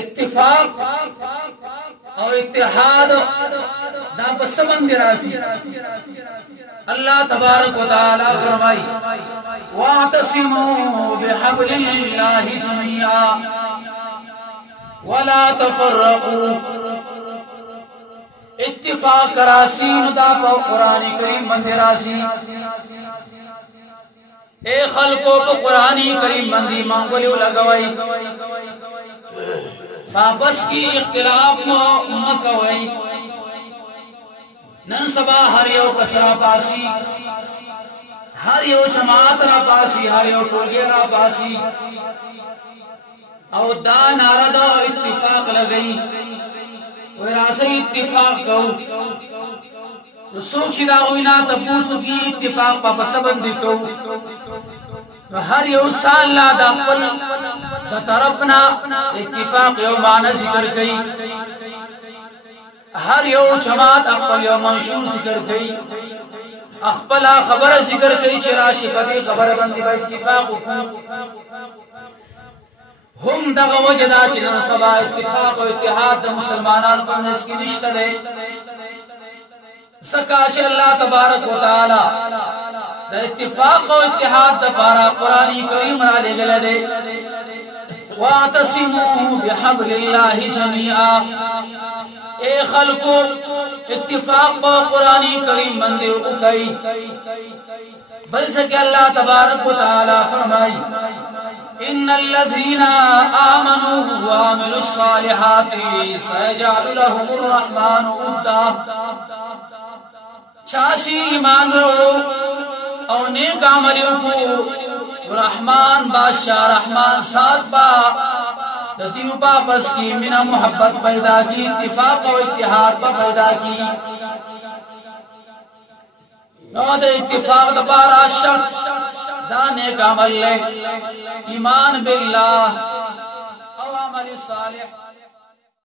इत्तिफाक और इत्तिहाद दा बसबंद राशि अल्लाह तबारक व तआला फरमाई वातसिमू बिहब्लिल्लाहि जमीआ वला तफर्रकू। इत्तिफाक राशि दा कुरान करीम बंद राशि ए खल्को को कुरान करीम बंदी मांगोली लगवाई आपस की इख्तिलाफ मत हुई नन सबा हर यो कसरा पासी हर यो जमात रा पासी हर यो टोलगे रा पासी और दा नारा दा इत्तिफाक लगई और रासे इत्तिफाक गौ तो सोचिदा होइना तपूसु की इत्तिफाक पा सबंदी को तो हर यो साल दा फल द तरफना इत्तिफाक यो माना जिक्र गई हर यो जमात अकबल यो मंशूर जिक्र गई अखबला खबर जिक्र गई चिरा शिपदी खबर बंदी बा इत्तिफाक हम दगा वजदा चिना सबा इत्तिफाक और इत्तिहाद मुसलमानान को इसकी रिश्ता दे सकाश अल्लाह तबारक व तआला द इत्तिफाक और इत्तिहाद द पारा कुरानी करीम रा ले गले दे वातसिमू बिहब्लिल्लाहि जमीआ। ए खल्को इत्तिफाक व कुरानी करीम बंदे उकई बल सके अल्लाह तबारक व तआला फरमाई इन्नल्लज़ीना आमनू व अमिलुस सालिहाति सयजअलु लहुमुर रहमानु उद्दा। चाशी ईमान रो और नेक अमलियों को रहमान बादशाह रहमान साथ बा दीपा बस की मिना मोहब्बत पैदा की इत्तिफाक और इत्तिहाद पैदा की नौद इत्तिफाक दबारा शर्त दाने का अमल ईमान बिल्लाह और अमल सालिह।